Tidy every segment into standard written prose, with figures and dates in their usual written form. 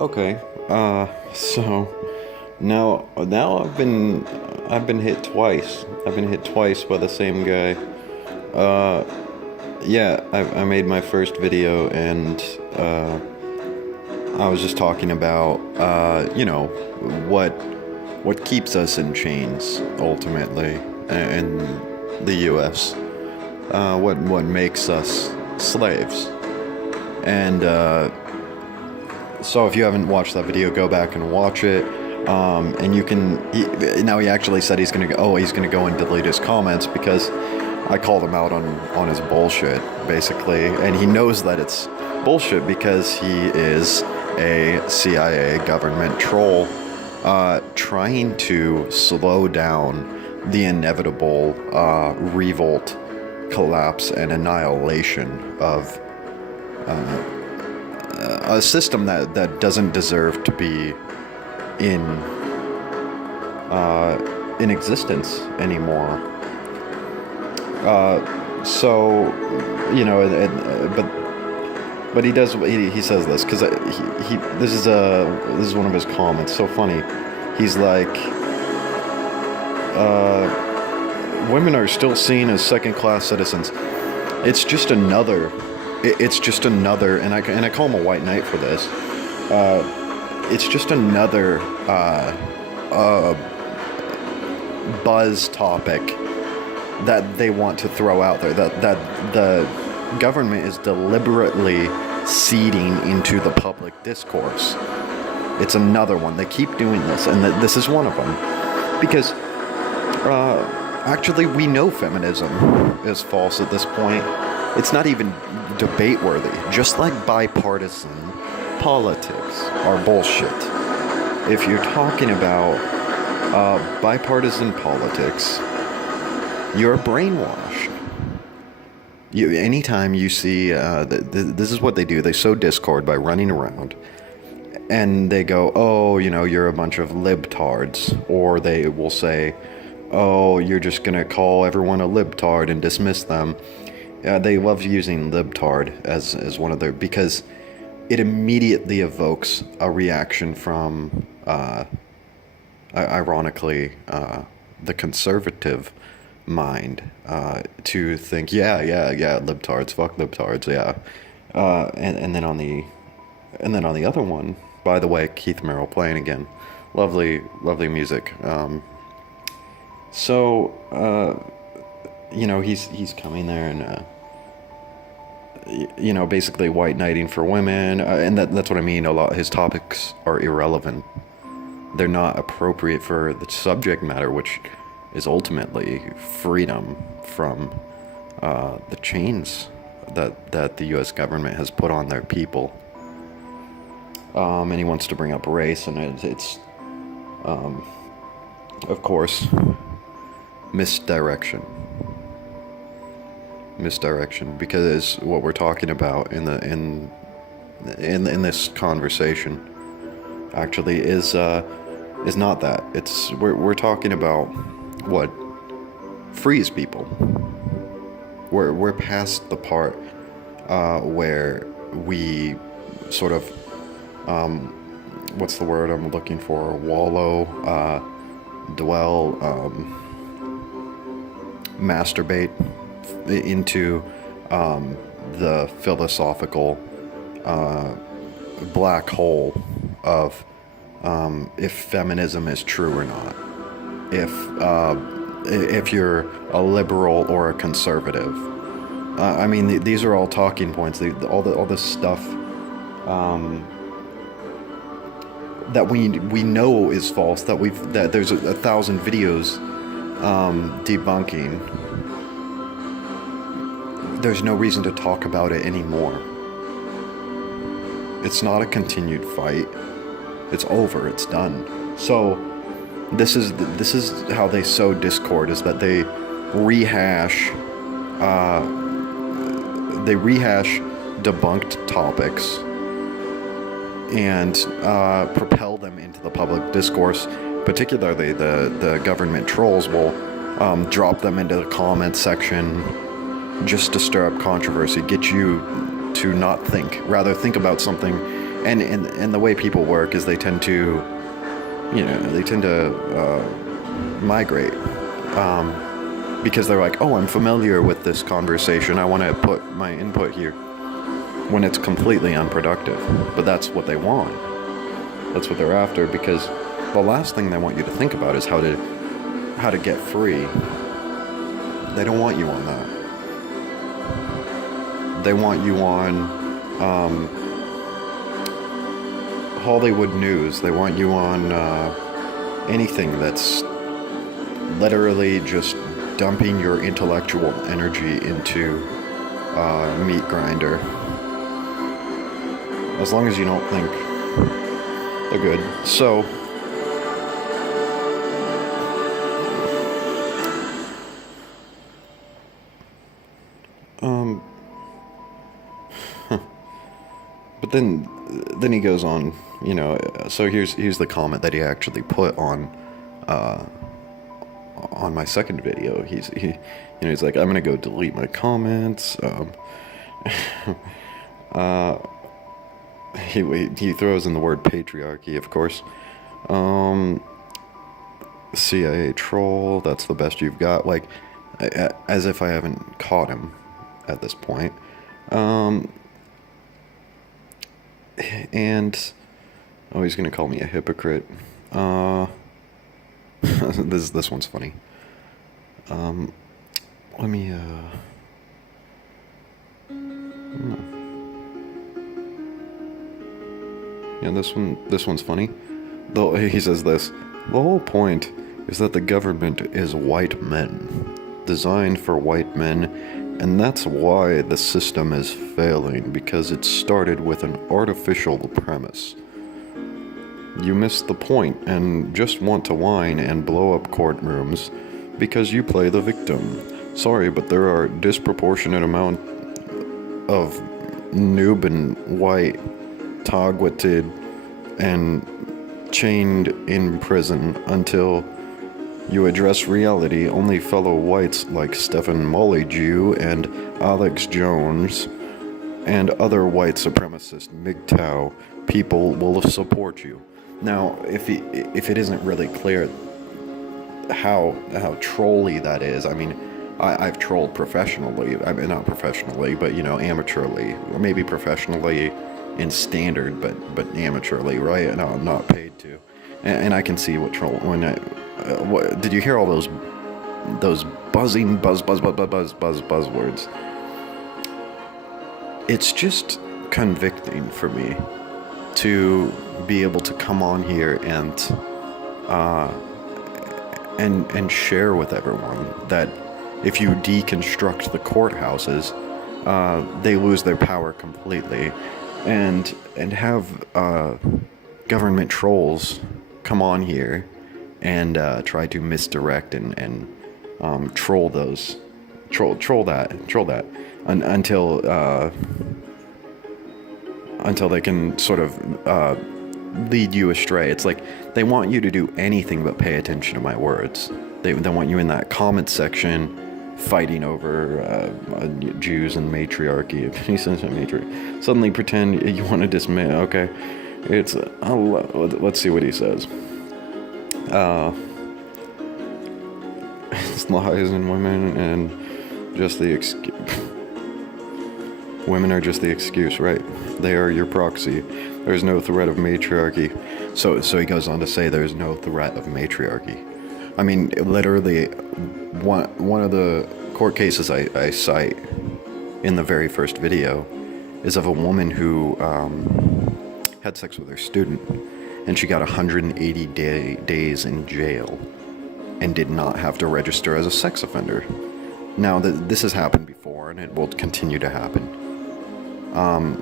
Okay. So now I've been hit twice. I've been hit twice by the same guy. Uh, yeah, I made my first video and I was just talking about what keeps us in chains ultimately in the U.S. What makes us slaves. And so if you haven't watched that video, go back and watch it. And you can. Now he actually said he's gonna go. Oh, he's gonna go and delete his comments because I called him out on his bullshit, basically, and he knows that it's bullshit because he is a CIA government troll, trying to slow down the inevitable revolt, collapse, and annihilation of a system that doesn't deserve to be in existence anymore. So, but he does. He says this because he this is one of his comments. So funny. He's like, women are still seen as second-class citizens. It's just another. It's just another, and I call him a white knight for this. It's just another buzz topic that they want to throw out there. That the government is deliberately seeding into the public discourse. It's another one. They keep doing this, and this is one of them. Because actually, we know feminism is false at this point. It's not even debate worthy. Just like bipartisan politics are bullshit. If you're talking about bipartisan politics, you're brainwashed. Anytime you see, this is what they do. They sow discord by running around, and they go, "Oh, you're a bunch of libtards," or they will say, "Oh, you're just gonna call everyone a libtard and dismiss them." They love using libtard as one of their, because it immediately evokes a reaction from, ironically, the conservative mind, to think, yeah, libtards, fuck libtards, yeah. And then on the other one, by the way, Keith Merrill playing again, lovely music. He's coming there and basically white knighting for women, and that's what I mean. A lot his topics are irrelevant. They're not appropriate for the subject matter, which is ultimately freedom from the chains that the U.S. government has put on their people. And he wants to bring up race, and it's of course, misdirection, because what we're talking about in this conversation actually is not that. We're talking about what frees people. We're past the part where we sort of what's the word I'm looking for? Wallow, dwell, masturbate into the philosophical black hole of if feminism is true or not, if you're a liberal or a conservative. I mean, these are all talking points. All this stuff that we know is false. That there's 1,000 videos debunking. There's no reason to talk about it anymore. It's not a continued fight. It's over. It's done. So this is how they sow discord, is that they rehash debunked topics and propel them into the public discourse. Particularly the government trolls will drop them into the comment section just to stir up controversy, get you to not think, rather think about something And the way people work is they tend to, migrate, because they're like, oh, I'm familiar with this conversation, I want to put my input here, when it's completely unproductive. But that's what they want. That's what they're after, because the last thing they want you to think about is how to get free. They don't want you on that. They want you on Hollywood news. They want you on anything that's literally just dumping your intellectual energy into a meat grinder. As long as you don't think they're good. So, but then he goes on, so here's the comment that he actually put on my second video. He's like, I'm gonna go delete my comments. He throws in the word patriarchy, of course. CIA troll, that's the best you've got. Like, as if I haven't caught him at this point. And he's gonna call me a hypocrite. This one's funny. Let me yeah, this one's funny. Though he says this: the whole point is that the government is white men, designed for white men, and that's why the system is failing, because it started with an artificial premise. You missed the point and just want to whine and blow up courtrooms because you play the victim. Sorry, but there are disproportionate amount of noob and white targeted and chained in prison until you address reality. Only fellow whites like Stephen Molyneux and Alex Jones and other white supremacist MGTOW people will support you. Now, if it isn't really clear how trolly that is, I mean, I've trolled professionally. I mean, not professionally, but amateurly, or maybe professionally in standard, but amateurly, right? And I'm not paid to, and I can see what troll. When what did you hear all those buzzing buzzwords? It's just convicting for me to be able to come on here and share with everyone that if you deconstruct the courthouses, they lose their power completely, and have government trolls come on here and try to misdirect and troll that until they can sort of lead you astray. It's like they want you to do anything but pay attention to my words. They want you in that comment section fighting over Jews and matriarchy. He says matriarchy. Suddenly pretend you want to dismiss. Okay, it's let's see what he says. It's lies in women and just the excuse. Women are just the excuse, right? They are your proxy. There's no threat of matriarchy. So he goes on to say there's no threat of matriarchy. I mean, literally, one of the court cases I cite in the very first video is of a woman who had sex with her student, and she got 180 days in jail and did not have to register as a sex offender. Now, this has happened before, and it will continue to happen. And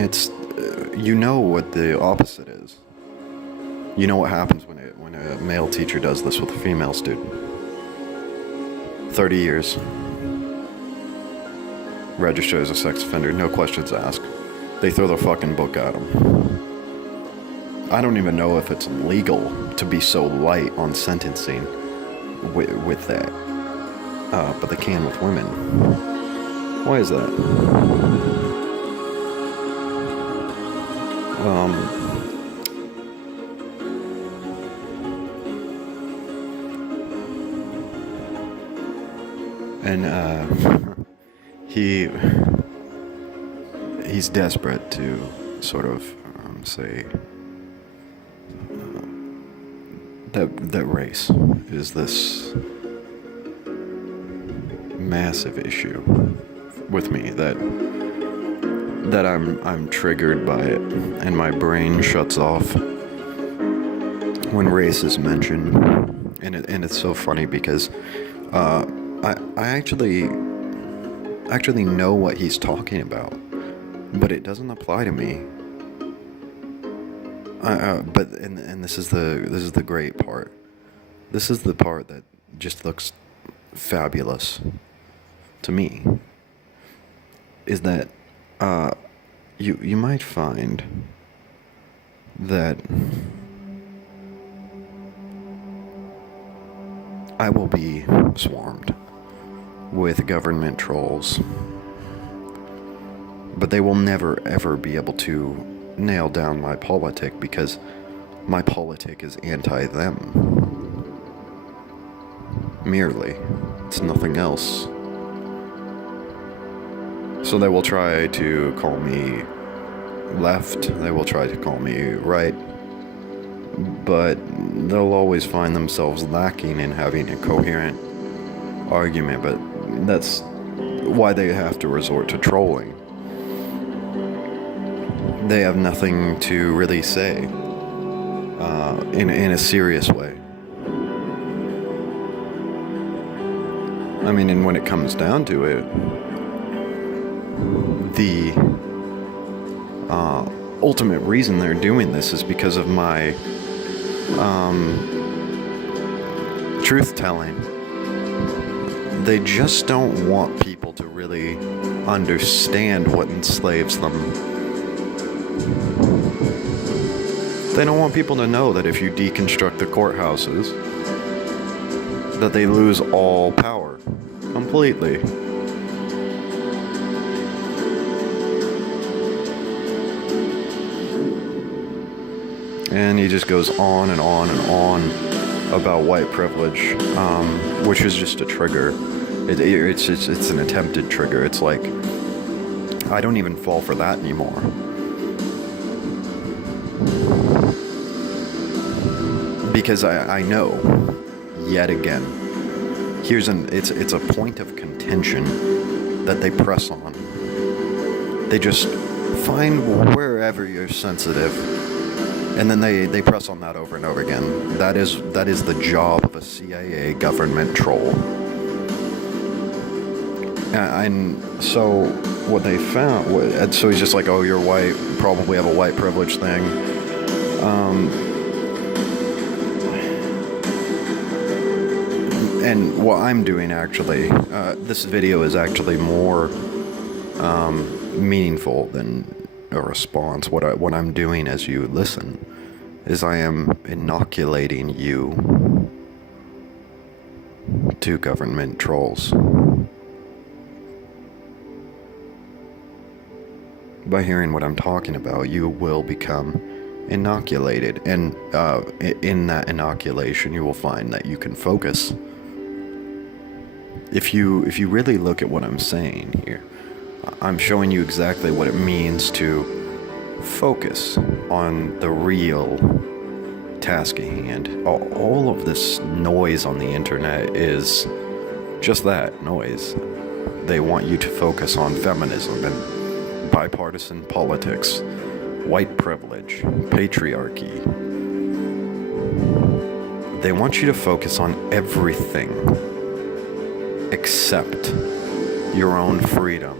it's what the opposite is. You know what happens when a male teacher does this with a female student. 30 years. Register as a sex offender, no questions asked. They throw the fucking book at him. I don't even know if it's legal to be so light on sentencing with that. But they can with women. Why is that? And he's desperate to sort of say that race is this massive issue with me, that I'm triggered by it, and my brain shuts off when race is mentioned. And it's so funny because I actually know what he's talking about, but it doesn't apply to me. But this is the great part. This is the part that just looks fabulous to me. Is that you might find that I will be swarmed with government trolls, but they will never ever be able to nail down my politic, because my politic is anti-them. Merely. It's nothing else. So they will try to call me left, they will try to call me right, but they'll always find themselves lacking in having a coherent argument. But that's why they have to resort to trolling. They have nothing to really say in a serious way. I mean, and when it comes down to it, the ultimate reason they're doing this is because of my truth-telling. They just don't want people to really understand what enslaves them. They don't want people to know that if you deconstruct the courthouses, that they lose all power completely. And he just goes on and on and on about white privilege, which is just a trigger. It's an attempted trigger. It's like, I don't even fall for that anymore. Because I know, yet again, it's a point of contention that they press on. They just find wherever you're sensitive, and then they press on that over and over again. That is the job of a CIA government troll. And so what they found, so he's just like, oh, you're white, probably have a white privilege thing. And what I'm doing, actually, this video is actually more meaningful than a response. What I'm doing as you listen is I am inoculating you to government trolls. By hearing what I'm talking about, you will become inoculated, and in that inoculation you will find that you can focus. If you really look at what I'm saying here, I'm showing you exactly what it means to focus on the real task at hand. All of this noise on the internet is just that, noise. They want you to focus on feminism and bipartisan politics, white privilege, patriarchy. They want you to focus on everything except your own freedom.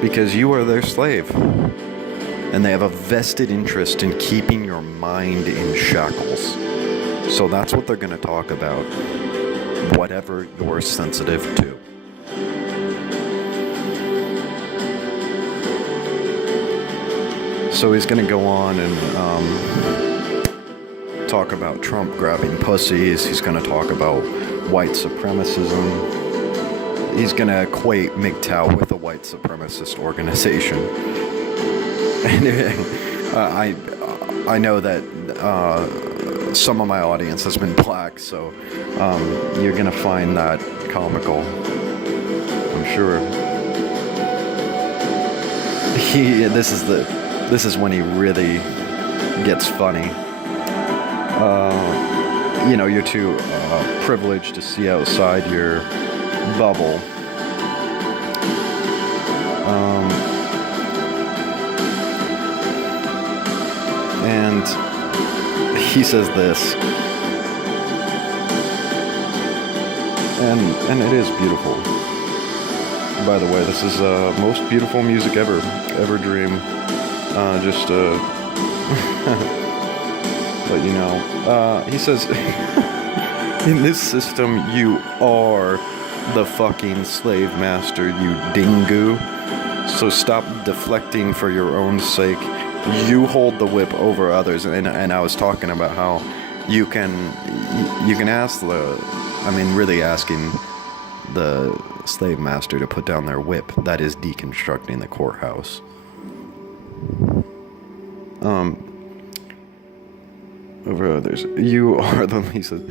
Because you are their slave, and they have a vested interest in keeping your mind in shackles. So that's what they're going to talk about, whatever you're sensitive to. So he's going to go on and talk about Trump grabbing pussies. He's going to talk about white supremacism. he's gonna equate MGTOW with a white supremacist organization. And I know that some of my audience has been black, so you're gonna find that comical, I'm sure. This is when he really gets funny. You're too privileged to see outside your bubble. And he says this, and it is beautiful. By the way, this is most beautiful music ever dream. Just let you know. He says, in this system, you are the fucking slave master, you dingo. So stop deflecting for your own sake. You hold the whip over others. And I was talking about how you can ask really asking the slave master to put down their whip. That is deconstructing the courthouse. Over others. He says,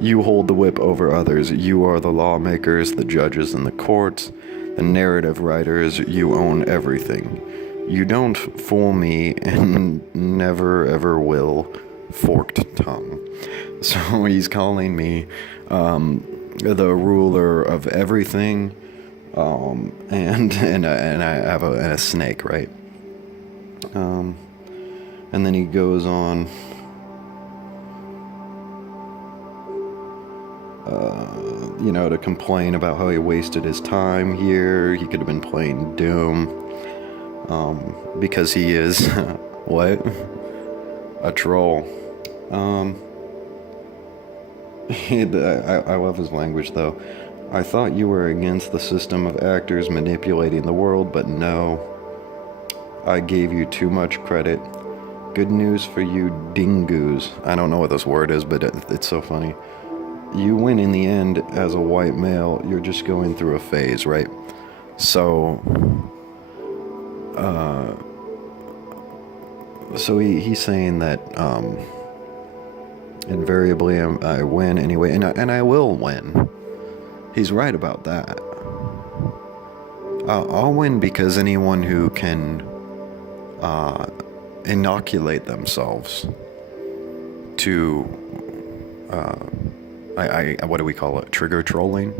you hold the whip over others. You are the lawmakers, the judges in the courts, the narrative writers. You own everything. You don't fool me and never ever will. Forked tongue. So he's calling me the ruler of everything, and I have a snake, right? And then he goes on. To complain about how he wasted his time here. He could have been playing Doom. Because he is, what? A troll. I love his language, though. I thought you were against the system of actors manipulating the world, but no. I gave you too much credit. Good news for you dingoes. I don't know what this word is, but it's so funny. You win in the end as a white male. You're just going through a phase, right? So he's saying that invariably I win anyway, and I will win. He's right about that. I'll win because anyone who can inoculate themselves to what do we call it? Trigger trolling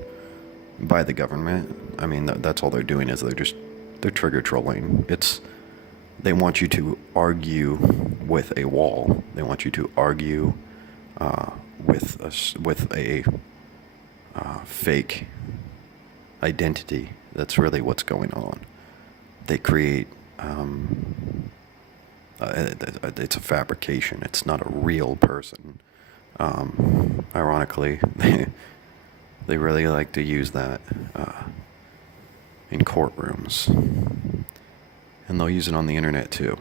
by the government. I mean, that's all they're doing is they're trigger trolling. They want you to argue with a wall. They want you to argue with a fake identity. That's really what's going on. They create. It's a fabrication. It's not a real person. Ironically, they really like to use that in courtrooms, and they'll use it on the internet too,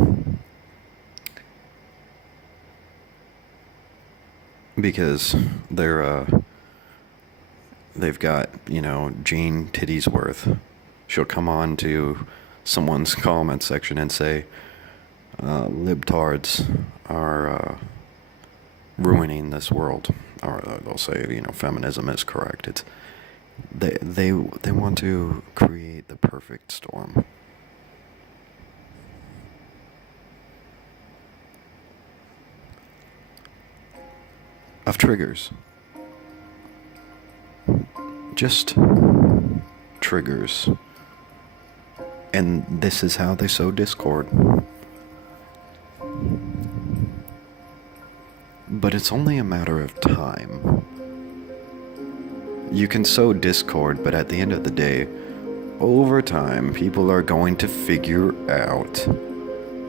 because they've got Jean Tittiesworth. She'll come on to someone's comment section and say libtards are ruining this world, or they'll say feminism is correct. It's they want to create the perfect storm. Of triggers. Just triggers. And this is how they sow discord. But it's only a matter of time. You can sow discord, but at the end of the day, over time, people are going to figure out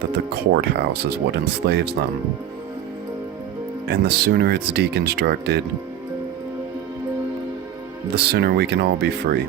that the courthouse is what enslaves them. And the sooner it's deconstructed, the sooner we can all be free.